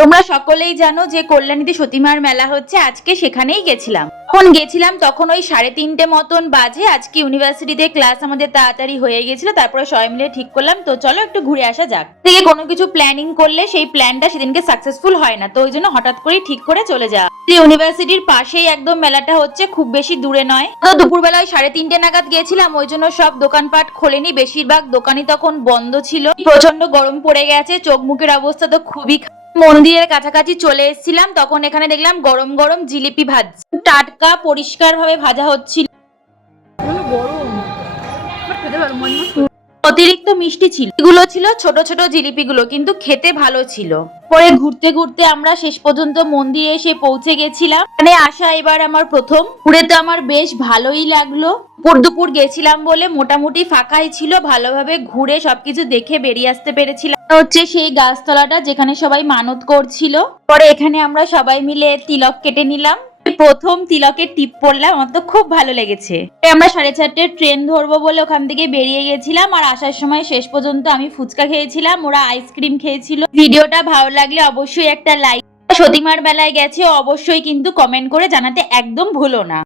তোমরা সকলেই জানো যে কল্যাণীতে সতীমার মেলা হচ্ছে, আজকে সেখানেই গেছিলাম। তখন ওই 3:30 মতন বাজে। আজকে ইউনিভার্সিটিতে ক্লাস আমাদের তাড়াতাড়ি হয়ে গেছিল, তারপরে সবাই মিলে ঠিক করলাম তো চলো একটু ঘুরে আসা যাক। থেকে কোনো কিছু প্ল্যানিং করলে সেই প্ল্যানটা সেদিনকে সাকসেসফুল হয় না, তো ওই জন্য হঠাৎ করেই ঠিক করে চলে যাওয়া। ইউনিভার্সিটির পাশেই একদম মেলাটা হচ্ছে, খুব বেশি দূরে নয়। তো দুপুরবেলা ওই 3:30 নাগাদ গিয়েছিলাম, ওই জন্য সব দোকানপাট খোলেনি, বেশিরভাগ দোকানই তখন বন্ধ ছিল। প্রচন্ড গরম পড়ে গেছে, চোখ মুখের অবস্থা তো খুবই। মন্দিরের কাছাকাছি চলে এসেছিলাম, তখন এখানে দেখলাম গরম গরম জিলিপি ভাজছে, টাটকা পরিষ্কার ভাবে ভাজা হচ্ছিল। অতিরিক্ত মিষ্টি ছিল, এগুলো ছিল ছোট ছোট জিলিপিগুলো, কিন্তু খেতে ভালো ছিল। পরে ঘুরতে ঘুরতে আমরা শেষ পর্যন্ত মন্দিরে এসে পৌঁছে গেছিলাম। মানে আসা এবার আমার প্রথম, ঘুরে তো আমার বেশ ভালোই লাগলো। দুপুর গেছিলাম বলে মোটামুটি ফাঁকাই ছিল, ভালোভাবে ঘুরে সবকিছু দেখে বেরিয়ে আসতে পেরেছিলাম। হচ্ছে সেই গাছতলাটা যেখানে সবাই মানত করছিল। পরে এখানে আমরা সবাই মিলে তিলক কেটে নিলাম। প্রথম তিলকের টিপ পড়লাম, আমার তো খুব ভালো লেগেছে। আমরা 4:30 ট্রেন ধরবো বলে ওখান থেকে বেরিয়ে গেছিলাম, আর আসার সময় শেষ পর্যন্ত আমি ফুচকা খেয়েছিলাম, ওরা আইসক্রিম খেয়েছিল। ভিডিওটা ভালো লাগলে অবশ্যই একটা লাইক, সতীমার বেলায় গেছে অবশ্যই কিন্তু কমেন্ট করে জানাতে একদম ভুলো না।